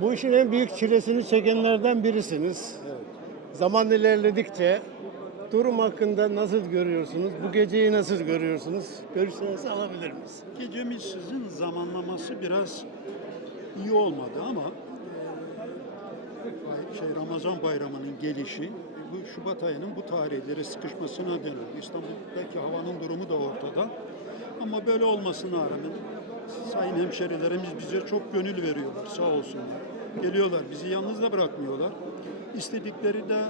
Bu işin en büyük çilesini çekenlerden birisiniz. Zaman ilerledikçe durum hakkında nasıl görüyorsunuz? Bu geceyi nasıl görüyorsunuz? Görüşlerinizi alabilir miyiz? Gecemiz sizin zamanlaması biraz iyi olmadı ama e, şey Ramazan bayramının gelişi bu Şubat ayının bu tarihleri sıkışmasına neden. İstanbul'daki havanın durumu da ortada. Ama böyle olmasına rağmen sayın hemşerilerimiz bize çok gönül veriyorlar sağ olsunlar. Geliyorlar bizi yalnız da bırakmıyorlar. İstedikleri de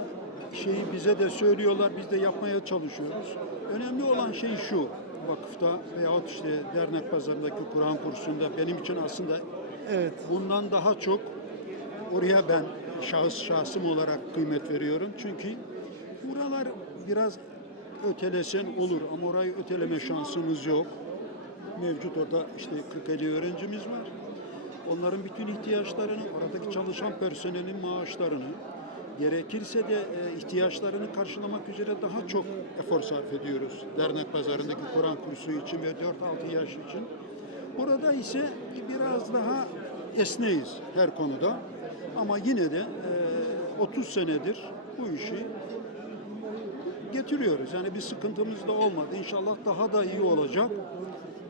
şeyi bize de söylüyorlar biz de yapmaya çalışıyoruz. Önemli olan şey şu vakıfta veyahut işte dernek pazarındaki Kur'an kursunda benim için aslında Evet. bundan daha çok oraya ben şahıs şahsım olarak kıymet veriyorum. Çünkü buralar biraz ötelesen olur ama orayı öteleme şansımız yok. Mevcut orada işte 40-50 öğrencimiz var. Onların bütün ihtiyaçlarını, oradaki çalışan personelin maaşlarını, gerekirse de e, ihtiyaçlarını karşılamak üzere daha çok efor sarf ediyoruz. Dernek pazarındaki Kur'an kursu için ve 4-6 yaş için. Burada ise biraz daha esneyiz her konuda. Ama yine de e, 30 senedir bu işi getiriyoruz. Yani bir sıkıntımız da olmadı. İnşallah daha da iyi olacak.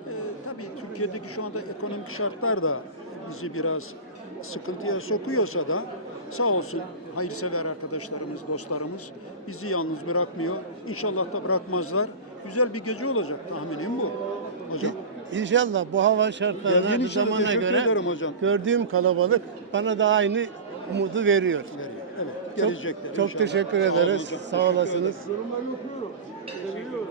E, tabii Türkiye'deki şu anda ekonomik şartlar da bizi biraz sıkıntıya sokuyorsa da sağ olsun hayırsever arkadaşlarımız, dostlarımız bizi yalnız bırakmıyor. İnşallah da bırakmazlar. Güzel bir gece olacak tahminim bu. Hocam. İnşallah bu hava şartlarına, bu için de zamana teşekkür göre ederim hocam. gördüğüm kalabalık bana da aynı umudu veriyor. Evet, Çok, gelecekler çok inşallah. teşekkür Sağ olun ederiz. hocam, Sağ teşekkür olasınız. ederim.